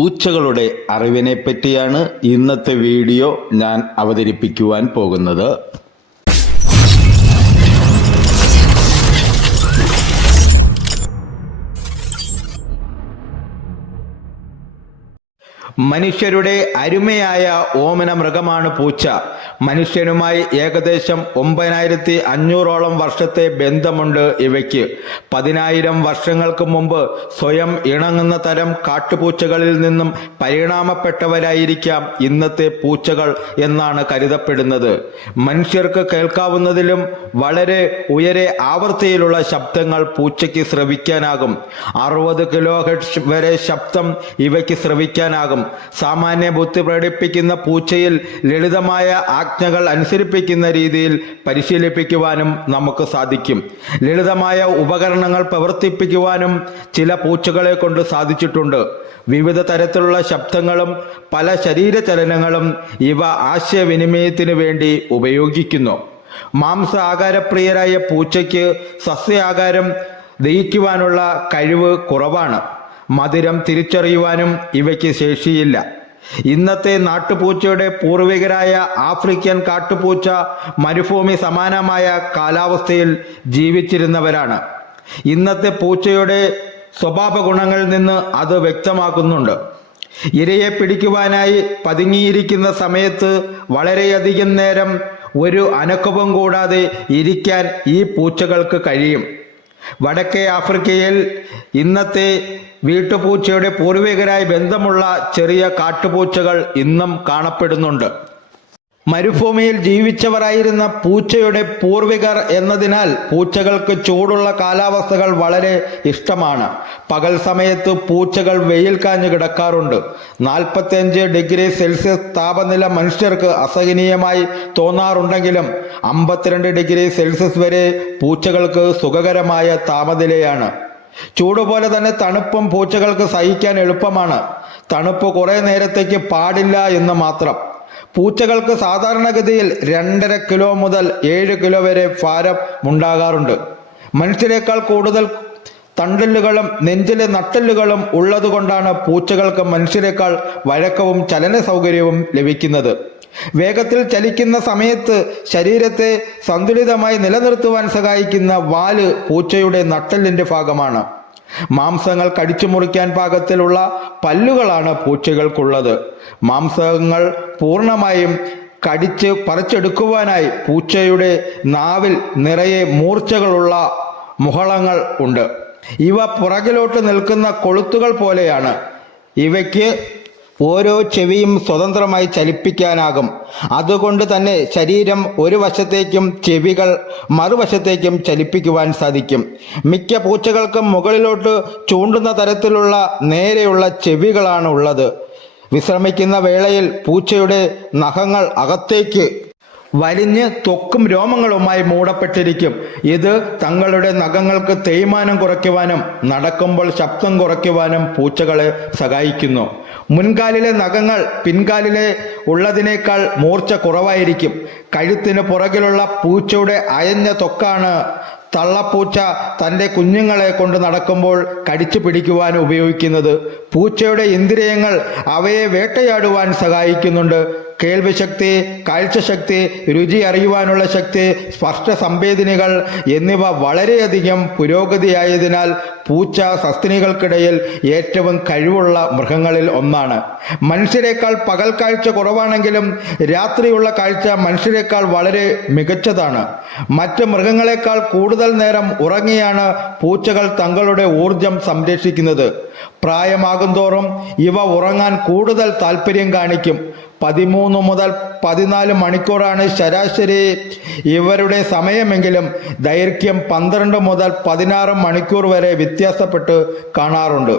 പൂച്ചകളുടെ അറിവിനെ പറ്റിയാണ് ഇന്നത്തെ വീഡിയോ ഞാൻ അവതരിപ്പിക്കുവാൻ പോകുന്നത്. മനുഷ്യരുടെ അരുമയായ ഓമന മൃഗമാണ് പൂച്ച. മനുഷ്യനുമായി ഏകദേശം ഒമ്പതിനായിരത്തി അഞ്ഞൂറോളം വർഷത്തെ ബന്ധമുണ്ട് ഇവയ്ക്ക്. പതിനായിരം വർഷങ്ങൾക്ക് മുമ്പ് സ്വയം ഇണങ്ങുന്ന തരം കാട്ടുപൂച്ചകളിൽ നിന്നും പരിണാമപ്പെട്ടവരായിരിക്കാം ഇന്നത്തെ പൂച്ചകൾ എന്നാണ് കരുതപ്പെടുന്നത്. മനുഷ്യർക്ക് കേൾക്കാവുന്നതിലും വളരെ ഉയരെ ആവൃത്തിയിലുള്ള ശബ്ദങ്ങൾ പൂച്ചയ്ക്ക് ശ്രവിക്കാനാകും അറുപത് കിലോ ഹെഡ് വരെ ശബ്ദം ഇവയ്ക്ക് ശ്രവിക്കാനാകും സാമാന്യ ബുദ്ധി പ്രകടിപ്പിക്കുന്ന പൂച്ചയിൽ ലളിതമായ ആജ്ഞകൾ അനുസരിപ്പിക്കുന്ന രീതിയിൽ പരിശീലിപ്പിക്കുവാനും നമുക്ക് സാധിക്കും. ലളിതമായ ഉപകരണങ്ങൾ പ്രവർത്തിപ്പിക്കുവാനും ചില പൂച്ചകളെ കൊണ്ട് സാധിച്ചിട്ടുണ്ട്. വിവിധ തരത്തിലുള്ള ശബ്ദങ്ങളും പല ശരീര ചലനങ്ങളും ഇവ ആശയവിനിമയത്തിന് വേണ്ടി ഉപയോഗിക്കുന്നു. മാംസ ആകാരപ്രിയരായ പൂച്ചയ്ക്ക് സസ്യാകാരം ദഹിക്കുവാനുള്ള കഴിവ് കുറവാണ്. മധുരം തിരിച്ചറിയുവാനും ഇവയ്ക്ക് ശേഷിയില്ല. ഇന്നത്തെ നാട്ടുപൂച്ചയുടെ പൂർവികരായ ആഫ്രിക്കൻ കാട്ടുപൂച്ച മരുഭൂമി സമാനമായ കാലാവസ്ഥയിൽ ജീവിച്ചിരുന്നവരാണ്. ഇന്നത്തെ പൂച്ചയുടെ സ്വഭാവ ഗുണങ്ങളിൽ നിന്ന് അത് വ്യക്തമാക്കുന്നുണ്ട്. ഇരയെ പിടിക്കുവാനായി പതുങ്ങിയിരിക്കുന്ന സമയത്ത് വളരെയധികം നേരം ഒരു അനക്കവും കൂടാതെ ഇരിക്കാൻ ഈ പൂച്ചകൾക്ക് കഴിയും. വടക്കേ ആഫ്രിക്കയിൽ ഇന്നത്തെ വീട്ടുപൂച്ചയുടെ പൂർവികരായി ബന്ധമുള്ള ചെറിയ കാട്ടുപൂച്ചകൾ ഇന്നും കാണപ്പെടുന്നുണ്ട്. മരുഭൂമിയിൽ ജീവിച്ചവരായിരുന്ന പൂച്ചയുടെ പൂർവികർ എന്നതിനാൽ പൂച്ചകൾക്ക് ചൂടുള്ള കാലാവസ്ഥകൾ വളരെ ഇഷ്ടമാണ്. പകൽ സമയത്ത് പൂച്ചകൾ വെയിൽ കാഞ്ഞു കിടക്കാറുണ്ട്. നാൽപ്പത്തിയഞ്ച് ഡിഗ്രി സെൽഷ്യസ് താപനില മനുഷ്യർക്ക് അസഹനീയമായി തോന്നാറുണ്ടെങ്കിലും അമ്പത്തിരണ്ട് ഡിഗ്രി സെൽഷ്യസ് വരെ പൂച്ചകൾക്ക് സുഖകരമായ താപനിലയാണ്. ചൂട് പോലെ തന്നെ തണുപ്പും പൂച്ചകൾക്ക് സഹിക്കാൻ എളുപ്പമാണ്. തണുപ്പ് കുറേ നേരത്തേക്ക് പാടില്ല എന്ന് മാത്രം. പൂച്ചകൾക്ക് സാധാരണഗതിയിൽ രണ്ടര കിലോ മുതൽ ഏഴ് കിലോ വരെ ഭാരം ഉണ്ടാകാറുണ്ട്. മനുഷ്യരെക്കാൾ കൂടുതൽ തണ്ടല്ലുകളും നെഞ്ചിലെ നട്ടല്ലുകളും ഉള്ളതുകൊണ്ടാണ് പൂച്ചകൾക്ക് മനുഷ്യരെക്കാൾ വഴക്കവും ചലന സൗകര്യവും ലഭിക്കുന്നത്. വേഗത്തിൽ ചലിക്കുന്ന സമയത്ത് ശരീരത്തെ സന്തുലിതമായി നിലനിർത്തുവാൻ സഹായിക്കുന്ന വാൽ പൂച്ചയുടെ നട്ടലിന്റെ ഭാഗമാണ്. മാംസങ്ങൾ കടിച്ചു മുറിക്കാൻ പാകത്തിലുള്ള പല്ലുകളാണ് പൂച്ചകൾക്കുള്ളത്. മാംസങ്ങൾ പൂർണമായും കടിച്ച് പറിച്ചെടുക്കുവാനായി പൂച്ചയുടെ നാവിൽ നിറയെ മൂർച്ചകളുള്ള മുഹളങ്ങൾ ഉണ്ട്. ഇവ പുറകിലോട്ട് നിൽക്കുന്ന കൊളുത്തുകൾ പോലെയാണ്. ഇവയ്ക്ക് ഓരോ ചെവിയും സ്വതന്ത്രമായി ചലിപ്പിക്കാനാകും. അതുകൊണ്ട് തന്നെ ശരീരം ഒരു വശത്തേക്കും ചെവികൾ മറുവശത്തേക്കും ചലിപ്പിക്കുവാൻ സാധിക്കും. മിക്ക പൂച്ചകൾക്കും മുകളിലോട്ട് ചൂണ്ടുന്ന തരത്തിലുള്ള നേരെയുള്ള ചെവികളാണ് ഉള്ളത് വിശ്രമിക്കുന്ന വേളയിൽ പൂച്ചയുടെ നഖങ്ങൾ അകത്തേക്ക് വലിഞ്ഞ് തൊക്കും രോമങ്ങളുമായി മൂടപ്പെട്ടിരിക്കും. ഇത് തങ്ങളുടെ നഖങ്ങൾക്ക് തേയ്മാനം കുറയ്ക്കുവാനും നടക്കുമ്പോൾ ശബ്ദം കുറയ്ക്കുവാനും പൂച്ചകളെ സഹായിക്കുന്നു. മുൻകാലിലെ നഖങ്ങൾ പിൻകാലിലെ ഉള്ളതിനേക്കാൾ മൂർച്ച കുറവായിരിക്കും. കഴുത്തിന് പുറകിലുള്ള പൂച്ചയുടെ അയഞ്ഞ തൊക്കാണ് തള്ളപ്പൂച്ച തന്റെ കുഞ്ഞുങ്ങളെ കൊണ്ട് നടക്കുമ്പോൾ കടിച്ചു പിടിക്കുവാൻ ഉപയോഗിക്കുന്നത്. പൂച്ചയുടെ ഇന്ദ്രിയങ്ങൾ അവയെ വേട്ടയാടുവാൻ സഹായിക്കുന്നുണ്ട്. കേൾവിശക്തി കാഴ്ചശക്തി രുചി അറിയുവാനുള്ള ശക്തി സ്പർശ സംവേദനകൾ എന്നിവ വളരെയധികം പുരോഗതിയായതിനാൽ പൂച്ച സസ്തിനികൾക്കിടയിൽ ഏറ്റവും കഴിവുള്ള മൃഗങ്ങളിൽ ഒന്നാണ്. മനുഷ്യരെക്കാൾ പകൽ കാഴ്ച കുറവാണെങ്കിലും രാത്രിയുള്ള കാഴ്ച മനുഷ്യരെക്കാൾ വളരെ മികച്ചതാണ്. മറ്റ് മൃഗങ്ങളെക്കാൾ കൂടുതൽ നേരം ഉറങ്ങിയാണ് പൂച്ചകൾ തങ്ങളുടെ ഊർജം സംരക്ഷിക്കുന്നത്. പ്രായമാകും തോറും ഇവ ഉറങ്ങാൻ കൂടുതൽ താല്പര്യം കാണിക്കും. പതിമൂന്ന് മുതൽ പതിനാല് മണിക്കൂറാണ് ശരാശരി ഇവരുടെ സമയമെങ്കിലും ദൈർഘ്യം പന്ത്രണ്ട് മുതൽ പതിനാറ് മണിക്കൂർ വരെ വ്യത്യാസപ്പെട്ട് കാണാറുണ്ട്.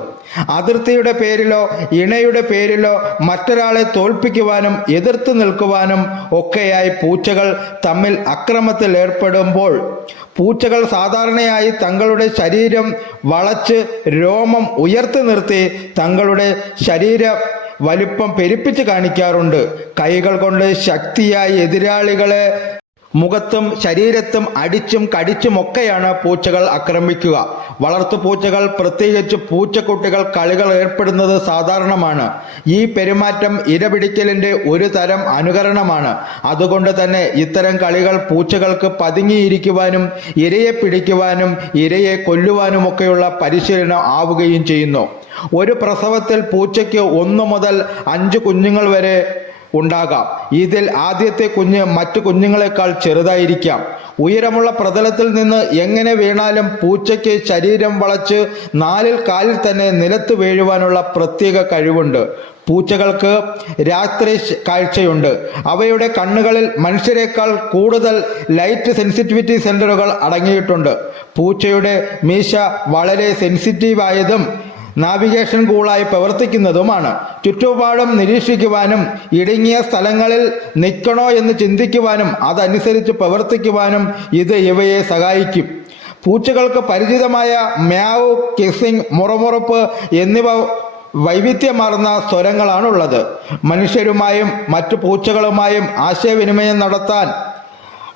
അതിർത്തിയുടെ പേരിലോ ഇണയുടെ പേരിലോ മറ്റൊരാളെ തോൽപ്പിക്കുവാനും എതിർത്ത് നിൽക്കുവാനും ഒക്കെയായി പൂച്ചകൾ തമ്മിൽ അക്രമത്തിൽ ഏർപ്പെടുമ്പോൾ പൂച്ചകൾ സാധാരണയായി തങ്ങളുടെ ശരീരം വളച്ച് രോമം ഉയർത്തി നിർത്തി തങ്ങളുടെ ശരീര വലിപ്പം പെരുപ്പിച്ച് കാണിക്കാറുണ്ട്. കൈകൾ കൊണ്ട് ശക്തിയായി എതിരാളികളെ മുഖത്തും ശരീരത്തും അടിച്ചും കടിച്ചുമൊക്കെയാണ് പൂച്ചകൾ ആക്രമിക്കുക. വളർത്തു പൂച്ചകൾ പ്രത്യേകിച്ച് പൂച്ചക്കുട്ടികൾ കളികൾ ഏർപ്പെടുന്നത് സാധാരണമാണ്. ഈ പെരുമാറ്റം ഇരപിടിക്കലിന്റെ ഒരു തരം അനുകരണമാണ്. അതുകൊണ്ട് തന്നെ ഇത്തരം കളികൾ പൂച്ചകൾക്ക് പതുങ്ങിയിരിക്കുവാനും ഇരയെ പിടിക്കുവാനും ഇരയെ കൊല്ലുവാനുമൊക്കെയുള്ള പരിശീലനം ആവുകയും ചെയ്യുന്നു. ഒരു പ്രസവത്തിൽ പൂച്ചയ്ക്ക് ഒന്നു മുതൽ അഞ്ച് കുഞ്ഞുങ്ങൾ വരെ ഉണ്ടാകാം. ഇതിൽ ആദ്യത്തെ കുഞ്ഞ് മറ്റു കുഞ്ഞുങ്ങളെക്കാൾ ചെറുതായിരിക്കാം. ഉയരമുള്ള പ്രതലത്തിൽ നിന്ന് എങ്ങനെ വീണാലും പൂച്ചയ്ക്ക് ശരീരം വളച്ച് നാലിൽ കാലിൽ തന്നെ നിലത്ത് വീഴുവാനുള്ള പ്രത്യേക കഴിവുണ്ട്. പൂച്ചകൾക്ക് രാത്രി കാഴ്ചയുണ്ട്. അവയുടെ കണ്ണുകളിൽ മനുഷ്യരെക്കാൾ കൂടുതൽ ലൈറ്റ് സെൻസിറ്റിവിറ്റി സെന്ററുകൾ അടങ്ങിയിട്ടുണ്ട്. പൂച്ചയുടെ മീശ വളരെ സെൻസിറ്റീവായതും നാവിഗേഷൻ കൂളായി പ്രവർത്തിക്കുന്നതുമാണ്. ചുറ്റുപാടും നിരീക്ഷിക്കുവാനും ഇടുങ്ങിയ സ്ഥലങ്ങളിൽ നിൽക്കണോ എന്ന് ചിന്തിക്കുവാനും അതനുസരിച്ച് പ്രവർത്തിക്കുവാനും ഇത് ഇവയെ സഹായിക്കും. പൂച്ചകൾക്ക് പരിചിതമായ മ്യാവ് കിസിംഗ് മുറമുറപ്പ് എന്നിവ വൈവിധ്യമാർന്ന സ്വരങ്ങളാണുള്ളത്. മനുഷ്യരുമായും മറ്റു പൂച്ചകളുമായും ആശയവിനിമയം നടത്താൻ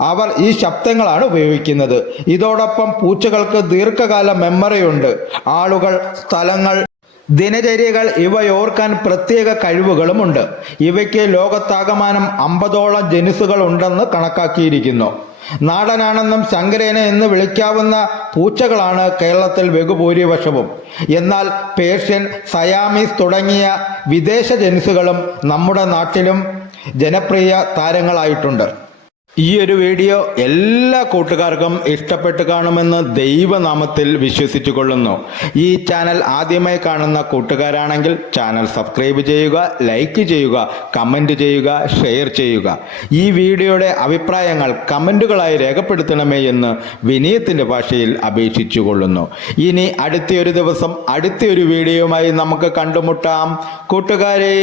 അവർ ഈ ശബ്ദങ്ങളാണ് ഉപയോഗിക്കുന്നത്. ഇതോടൊപ്പം പൂച്ചകൾക്ക് ദീർഘകാല മെമ്മറിയുണ്ട്. ആളുകൾ സ്ഥലങ്ങൾ ദിനചര്യകൾ ഇവയോർക്കാൻ പ്രത്യേക കഴിവുകളുമുണ്ട്. ഇവയ്ക്ക് ലോകത്താകമാനം അമ്പതോളം ജനുസുകൾ ഉണ്ടെന്ന് കണക്കാക്കിയിരിക്കുന്നു. നാടനാണെന്നും ശങ്കരേന എന്ന് വിളിക്കാവുന്ന പൂച്ചകളാണ് കേരളത്തിൽ ബഹുഭൂരിപക്ഷവും. എന്നാൽ പേർഷ്യൻ സയാമീസ് തുടങ്ങിയ വിദേശ ജനുസുകളും നമ്മുടെ നാട്ടിലും ജനപ്രിയ താരങ്ങളായിട്ടുണ്ട്. ഈ ഒരു വീഡിയോ എല്ലാ കൂട്ടുകാർക്കും ഇഷ്ടപ്പെട്ട് കാണുമെന്ന് ദൈവനാമത്തിൽ വിശ്വസിച്ചു കൊള്ളുന്നു ഈ ചാനൽ ആദ്യമായി കാണുന്ന കൂട്ടുകാരാണെങ്കിൽ ചാനൽ സബ്സ്ക്രൈബ് ചെയ്യുക ലൈക്ക് ചെയ്യുക കമന്റ് ചെയ്യുക ഷെയർ ചെയ്യുക. ഈ വീഡിയോയുടെ അഭിപ്രായങ്ങൾ കമന്റുകളായി രേഖപ്പെടുത്തണമേ എന്ന് വിനയത്തിന്റെ ഭാഷയിൽ അപേക്ഷിച്ചു കൊള്ളുന്നു ഇനി അടുത്തൊരു ദിവസം അടുത്തൊരു വീഡിയോയുമായി നമുക്ക് കണ്ടുമുട്ടാം. കൂട്ടുകാരേ!